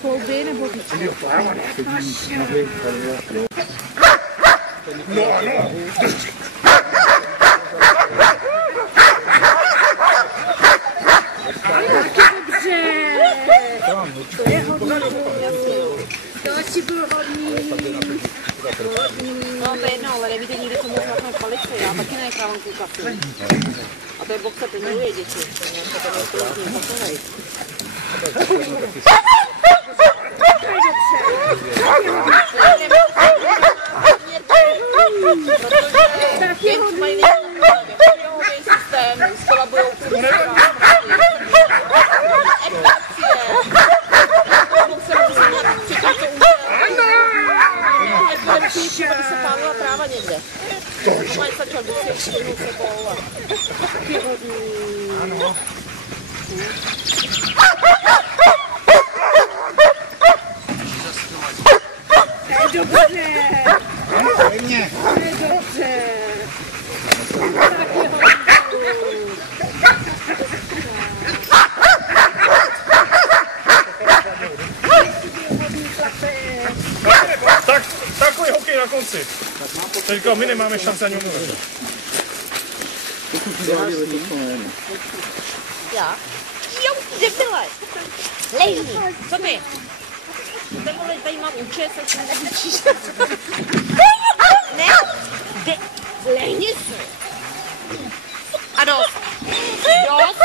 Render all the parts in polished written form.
Klouby nebo no, to je jedno, ale nevíte nikde, co můžu na palici, já taky nenechávám koukat. A to je boxer, to miluje děti, to je společný takovej. Protože mají nejlepší systém, skolabujou aby se pálila tráva někde. Mají začal vysvětlit se polovat. Taky hodný. Ano. To je dobře. To je dobře. Taky hodný. Takový hokej na konci. Teďka my nemáme šanci ani umluvit. Já? Jo, debile! Lejni! Co ty? Debile, tady mám účet, tak se nevyčíš. Ne! Lejni se! A dost! Dost!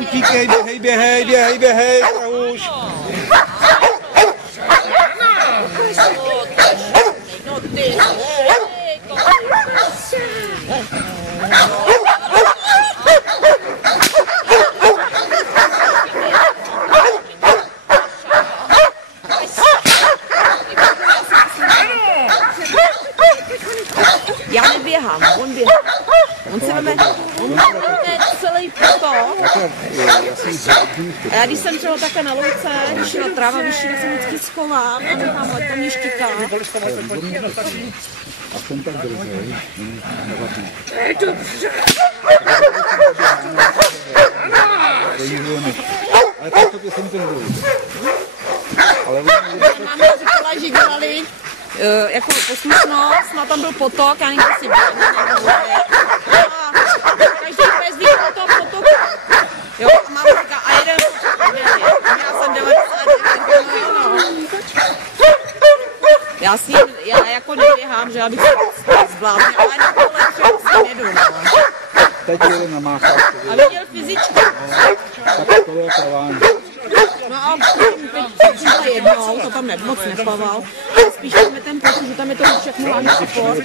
Utíkej, běhej, už. No ty, já neběhám, on běhá. On si veme celý to. A já když jsem třeba takhle na louce, když je tráva vyšší, tak jsem vždycky schovám a nechám let, to mě štíká. A jsem tak drzej. Ale tak to jsem ten byl. Máma říkala, že dělali jako poslušnost, no tam byl potok, já někdo si běhne. Každý pes ví do toho potoku. Jo, a máma říká, a jeden já jsem 99, no. Já jako neběhám, že abych se zvládla, ale na tohle všechno jedu, no. Teď jeden namáchá. A viděl fyzičku. Tak to je plavání. No a teď třeba jednou, to tam moc neplaval, ale spíš máme ten pocit, že tam je to všechno hlavně sport.